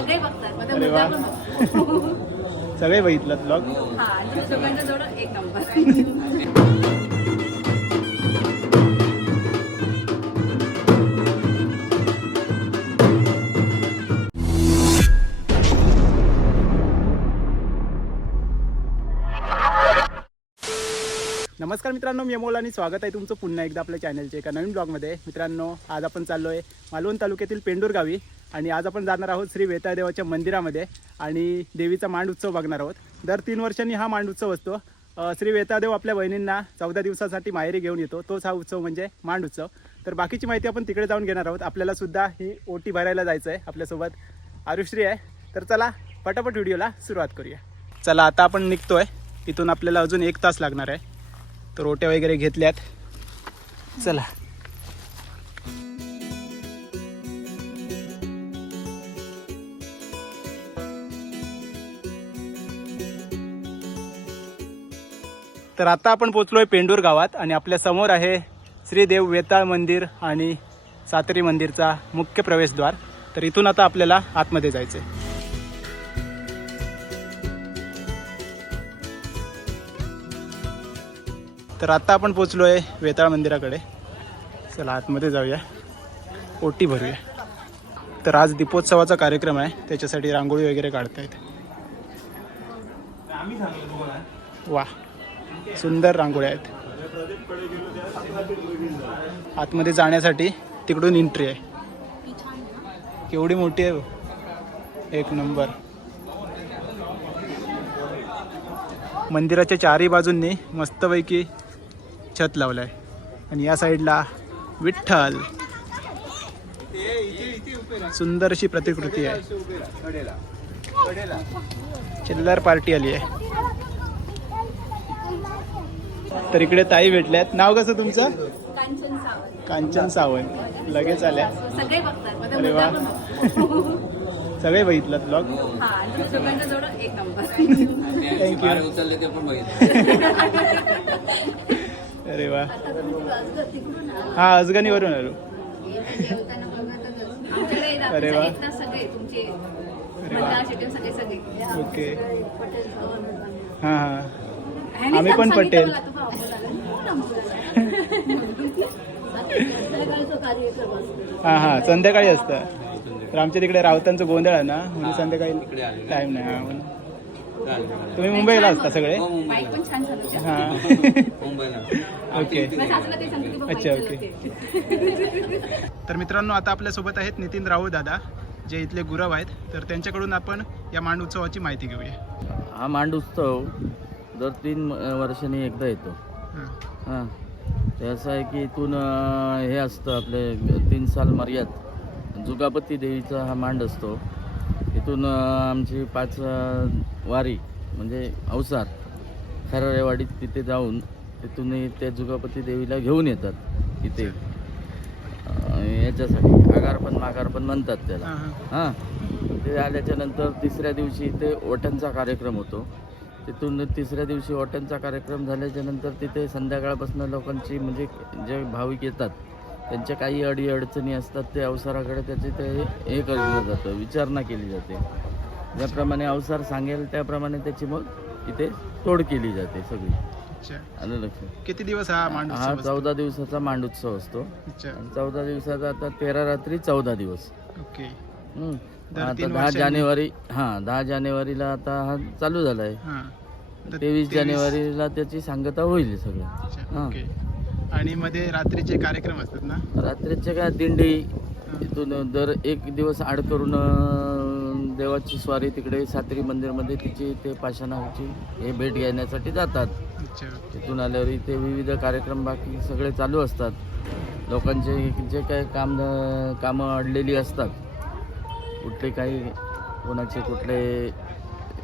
सगळे बघतात माझा अरे मुलगा वा. पण बघतो सगळे बघितलं ब्लॉग हा आणि दोघांचं जोड एक नंबर नमस्कार मित्रांनो मी अमोल आणि स्वागत आहे तुमचं पुन्हा एकदा आपल्या चॅनलच्या एका नवीन ब्लॉगमध्ये मित्रांनो आज आपण चाललो आहे मालवण तालुक्यातील पेंडूर गावी. आणि आज आपण जाणार आहोत श्री वेतादेवाच्या मंदिरामध्ये आणि देवीचा मांड उत्सव बघणार आहोत. दर तीन वर्षांनी हा मांड उत्सव असतो श्री वेताळदेव आपल्या बहिणींना चौदा दिवसासाठी माहेरी घेऊन येतो. तोच हा उत्सव म्हणजे मांड उत्सव तर बाकीची माहिती आपण तिकडे जाऊन घेणार आहोत. आपल्याला सुद्धा ही ओटी भरायला जायचं आहे आपल्यासोबत. आरुश्री आहे. तर चला पटापट व्हिडिओला सुरुवात करूया. चला आता आपण निघतोय. इथून आपल्याला अजून एक तास लागणार आहे. तर ओट्या वगैरे घेतल्यात. चला. तर आता आपण पोचलोय पेंडूर गावात आणि आपल्यासमोर आहे श्री देव वेताळ मंदिर आणि सातरी मंदिरचा मुख्य प्रवेशद्वार. तर इथून आता आपल्याला आतमध्ये जायचंय. तर आता आपण पोचलो आहे वेताळ मंदिराकडे. चला आतमध्ये जाऊया. ओटी भरूया. तर आज दीपोत्सवाचा कार्यक्रम आहे. त्याच्यासाठी रांगोळी वगैरे काढतायत. वा. सुंदर रांगोळ्या आहेत. आतमध्ये जाण्यासाठी तिकडून एंट्री आहे. केवढी मोठी आहे एक नंबर मंदिराच्या चारही बाजूंनी मस्तपैकी छत लावलं आहे आणि या साईडला विठ्ठल. सुंदर अशी प्रतिकृती आहे. चिल्लर पार्टी आली आहे. तर इकडे ताई भेटल्यात. नाव कसं तुमचं? कांचन सावंत. कांचन सावंत. लगेच आल्या. सगळे बघतात. माझा अरे वा. सगळे बघितलं ब्लॉग हा थँक्यू अरे वा. हा अजगणीवरून आलो. अरे वा. ओके. हां हां. आम्ही पण पटेल. मला, आता भाऊ बोलायला. हो ना, संध्याकाळचं कार्यक्रम असतो. हां हां संध्याकाळी असतं. तर आमच्या तिकडे रावतांचं गोंधळ आहे ना इकडे संध्याकाळी. टाईम नाही हां. तुम्ही मुंबईला असता सगळे? हो. हां. मुंबईला. ओके. अच्छा, चालवते. तर मित्रांनो आता आपल्यासोबत आहेत नितीन राऊळ दादा जे इथले गुरव आहेत. तर त्यांच्याकडून आपण या मांड उत्सवाची माहिती घेऊया. हा मांड उत्सव दर तीन वर्षांनी एकदा येतो. हां. हां ते असं आहे की इथून हे असतं आपले तीन साल मर्याद. जुगापती देवीचा हा मांड असतो. इथून आमची पाच वारी म्हणजे अवसार खरारेवाडीत तिथे जाऊन तिथून त्या जुगापती देवीला घेऊन येतात इथे. याच्यासाठी आगारपण मागारपण म्हणतात त्याला. हां ते आल्याच्यानंतर तिसऱ्या दिवशी इथे ओट्यांचा कार्यक्रम होतो. तिथून तिसऱ्या दिवशी ओट्यांचा कार्यक्रम झाल्याच्यानंतर तिथे संध्याकाळपासून लोकांची म्हणजे जे भाविक येतात त्यांच्या काही अडी अडचणी असतात ते अवसाराकडे त्याचे ते हे केलं जातं विचारणा केली जाते. ज्याप्रमाणे अवसार सांगेल त्याप्रमाणे त्याची मग इथे तोड केली जाते सगळी. अच्छा. आलं लक्षात? किती दिवस हा हा? चौदा दिवसाचा मांडोत्सव असतो चौदा दिवसाचा आता तेरा रात्री चौदा दिवस. ओके. आता दहा. जानेवारी हा दहा जानेवारीला आता हा चालू झालाय. हां. तर तेवीस जानेवारीला त्याची सांगता होईल सगळं. अच्छा, हां. ओके. आणि मध्ये रात्रीचे कार्यक्रम असतात ना? रात्रीच्या काय दिंडी इथून दर एक दिवस आड करून अं, देवाची स्वारी तिकडे सात्री मंदिरमध्ये तिची ते पाषाणाची हे भेट घेण्यासाठी जातात. अच्छा. तिथून आल्यावर इथे विविध कार्यक्रम बाकी सगळे चालू असतात. लोकांचे जे काही काम कामं अडलेली असतात कुठले काही कोणाचे कुठले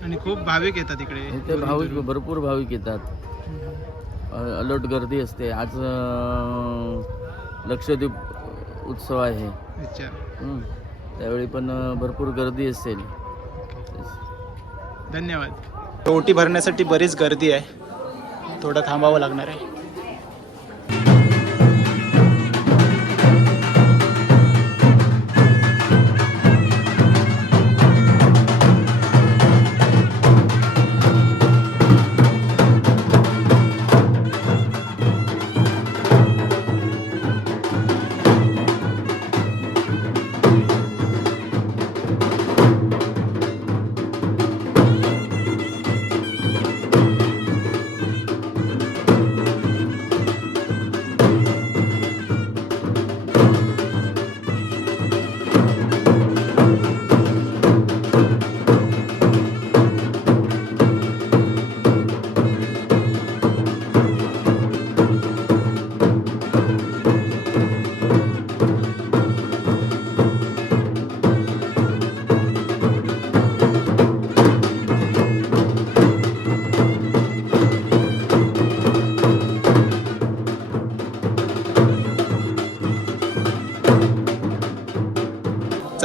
आणि खूप भाविक येतात इकडे. इथे भाविक भरपूर भाविक येतात. अ- अलट गर्दी असते. आज लक्षद्वीप उत्सव आहे. त्यावेळी पण भरपूर गर्दी असेल. धन्यवाद. ओटी भरण्यासाठी बरीच गर्दी आहे. थोडं थांबावं लागणार आहे.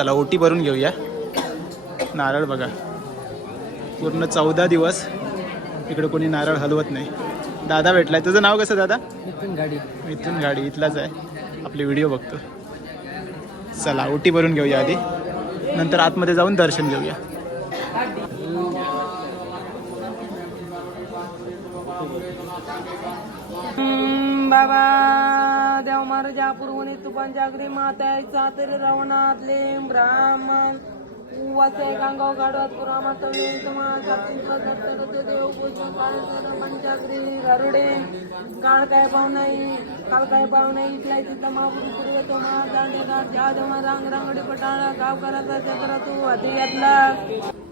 चला ओटी भरून घेऊया. नारळ बघा. पूर्ण चौदा दिवस इकडे कोणी नारळ हलवत नाही. दादा भेटलाय. तुझं नाव कसं दादा? गाडी. इथून गाडी. इथलाच आहे. आपले व्हिडिओ बघतो. चला ओटी भरून घेऊया आधी. नंतर आतमध्ये जाऊन दर्शन घेऊया. बाबा. देव महाराजा पूर्वनी तुपान जागरी मातायचा तरी रवणातले ब्राह्मण वसे गांगाव गाडवात पुरामा तळे तुम्हाला देव पूजन काळ पंचाग्री गरुडे. काळ काय पाव नाही काळ काय पाव नाही इथल्या तिथं महापुरी पूर्व तुम्हा दांडेगार ज्या रांग रांगडी पटाळा गाव करायचा चक्र तू हाती घेतला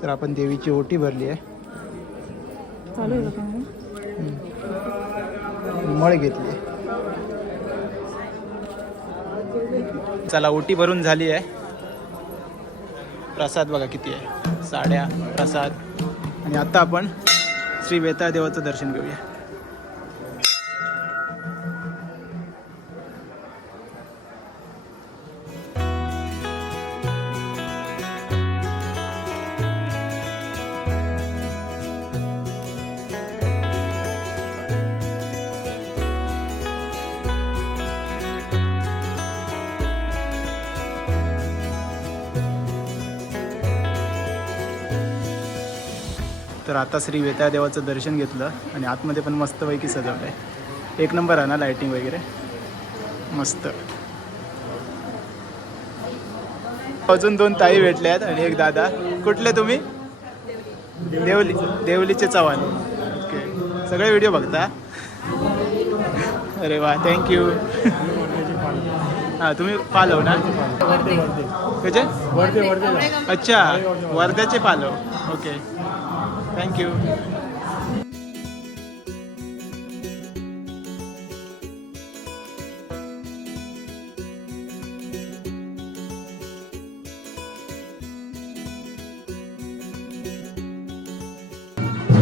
तर आपण देवीची ओटी भरली आहे. मळ घेतली चला ओटी भरून झाली आहे. प्रसाद बघा किती आहे. साड्या प्रसाद. आणि आता आपण श्री वेताळ देवाचं दर्शन घेऊया. तर आता श्री वेताळ देवाचं दर्शन घेतलं आणि आतमध्ये पण मस्तपैकी सजवलं आहे एक नंबर आहे ना लाईटिंग वगैरे? मस्त. अजून दोन ताई भेटल्या आहेत आणि एक दादा. कुठले तुम्ही? देवली. देवलीचे चव्हाण. ओके सगळे व्हिडिओ बघता? अरे वा थँक्यू हां तुम्ही पालव ना? कसे? अच्छा वर्ध्याचे पालव. ओके थँक्यू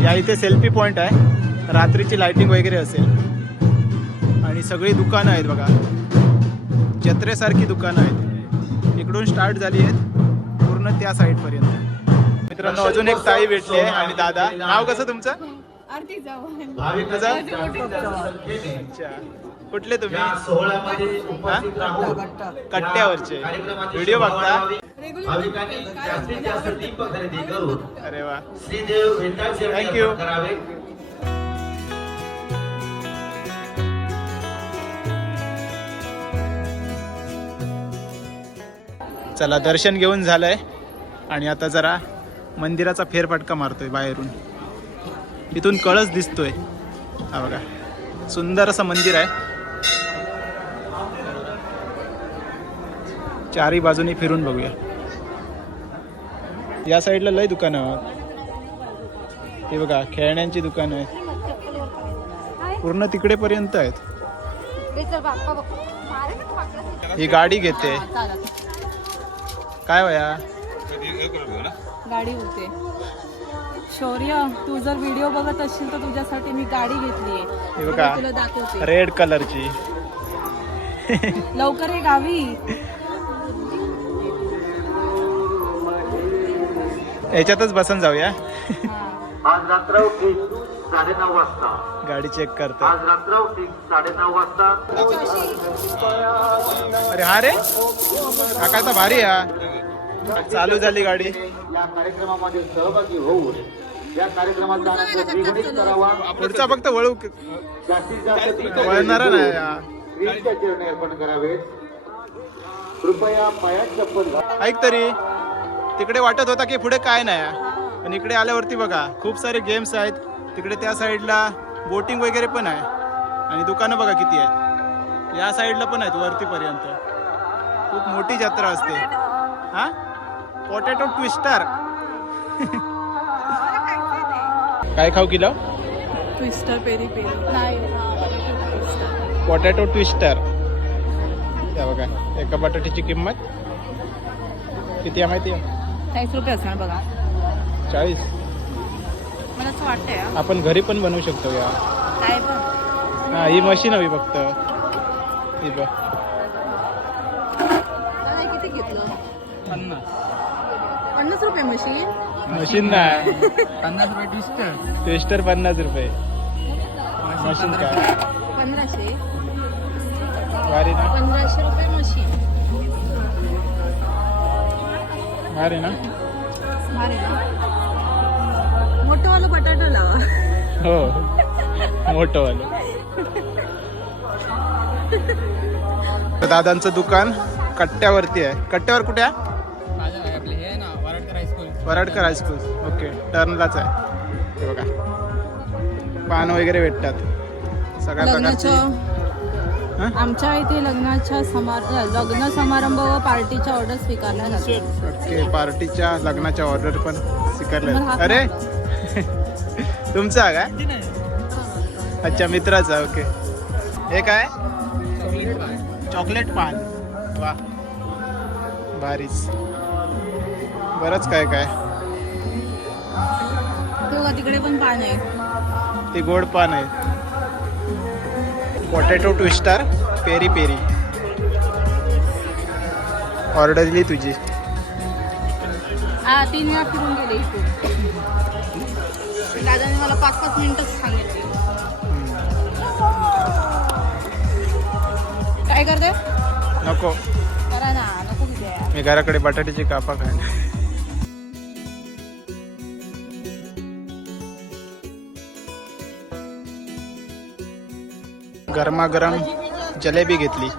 या इथे सेल्फी पॉइंट आहे. रात्रीची लाइटिंग वगैरे असेल. आणि सगळी दुकानं आहेत बघा. जत्रेसारखी दुकानं आहेत. इकडून स्टार्ट झाली आहेत. पूर्ण त्या साईडपर्यंत मित्रांनो अजून एक ताई भेटली आहे आणि दादा. नाव कसं तुमचं? तुझं? अच्छा कुठले तुम्ही? हा? कट्ट्यावरचे. व्हिडिओ बघता. अरे वा. थँक्यू चला दर्शन घेऊन झालंय. आणि आता जरा मंदिराचा फेरफटका मारतोय बाहेरून. इथून कळस दिसतोय. हा बघा. सुंदर असं मंदिर आहे. चारही बाजूनी फिरून बघूया. या साईडला लय दुकानं ते बघा. खेळण्यांची दुकानं आहेत पूर्ण तिकडे पर्यंत आहेत. ही गाडी घेते. काय वया गाडी होते. शौर्य तू जर व्हिडिओ बघत असशील तर तुझ्यासाठी मी गाडी घेतली हे बघा तुला दाखवते. रेड कलरची लवकर ये गावी. याच्यातच बसून जाऊया. आज रात्र ठीक साडेनऊ वाजता. गाडी चेक करतो. आज रात्र ठीक साडेनऊ वाजता. अरे हा रे. हा काय तर भारी हा. चालू झाली गाडी. या कार्यक्रमामध्ये सहभागी होऊन या कार्यक्रमाचा आनंद द्विगुणित करावा. पुढचा फक्त वळू जास्तीत जास्त वळणारा नाही. श्रीच्या चरणी अर्पण करावेत कृपया पायात चप्पल घाला. ऐक तरी तिकडे वाटत होता की पुढे काय नाही. पण इकडे आल्यावरती बघा खूप सारे गेम्स आहेत. तिकडे त्या साईडला बोटिंग वगैरे पण आहे. आणि दुकानं बघा किती आहेत. या साईडला पण आहेत वरतीपर्यंत खूप मोठी जत्रा असते. हा? Potato twister. काय खाऊ kilo? Twister peri peri. Potato twister. त्या बघा एका बटाट्याची किंमत. किती आहे माहिती आहे? चाळीस रुपये असणार बघा. चाळीस. मला असं वाटतंय. आपण घरी पण बनवू शकतो या. काय बघ हा ही मशीन हवी फक्त. ही बघ. किती घेतलं? पन्नास. रुपये मशीन मशीन नाही पन्नास रुपये ट्विस्टर टेस्टर पन्नास रुपये. मशीन काय? पंधराशे. भारी ना? पंधराशे रुपये मशीन भारी ना? भारी ना? मोठंवालं बटाटा लावा. हो. मोठं वालं. दादांचं दुकान कट्ट्यावरती आहे. कट्ट्यावर कुठे आहे? वराडकर हायस्कूल ओके टर्नलाच आहे. हे बघा. पान वगैरे भेटतात. सगळ्या प्रकारची. आमच्या इथे लग्नाच्या समार लग्न समारंभ व पार्टीच्या ऑर्डर स्वीकारल्या जातात. ओके पार्टीच्या लग्नाच्या ऑर्डर पण स्वीकारल्या अरे! तुमचा आहे काय? अच्छा मित्राचा ओके हे काय? चॉकलेट पान. वा. भारीच. बरंच काय काय. तिकडे पण पान आहे. ते गोड पान आहे. Potato twister peri peri order दिली तुझी. तीन वेळा फिरून गेले दादाने मला पाच पाच मिनिटच सांगितले. काय करते नको. करा ना नको मी घराकडे बटाट्याची कापा खाय गरमागरम जलेबी घेतली.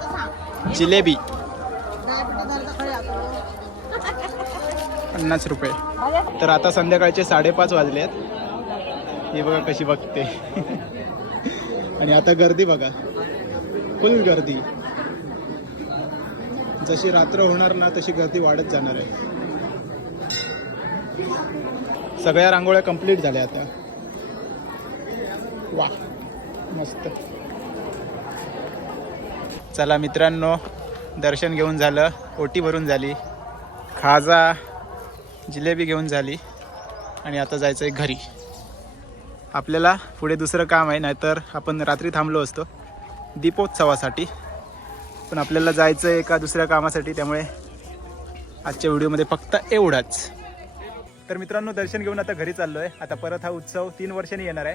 जिलेबी. पन्नास रुपये. तर आता संध्याकाळचे साडेपाच वाजले आहेत ही बघा कशी बघते. आणि आता गर्दी बघा. फुल गर्दी. जशी रात्र होणार ना तशी गर्दी वाढत जाणार आहे. सगळ्या रांगोळ्या कंप्लीट झाल्या आता. वा मस्त. चला मित्रांनो दर्शन घेऊन झालं ओटी भरून झाली खाजा जिलेबी घेऊन झाली आणि आता जायचं आहे घरी. आपल्याला पुढे दुसरं काम आहे नाहीतर आपण रात्री थांबलो असतो दीपोत्सवासाठी. पण आपल्याला जायचं आहे एका दुसऱ्या कामासाठी त्यामुळे आजच्या व्हिडिओमध्ये फक्त एवढाच. तर मित्रांनो दर्शन घेऊन आता घरी चाललो आहे आता परत हा उत्सव तीन वर्षांनी येणार आहे.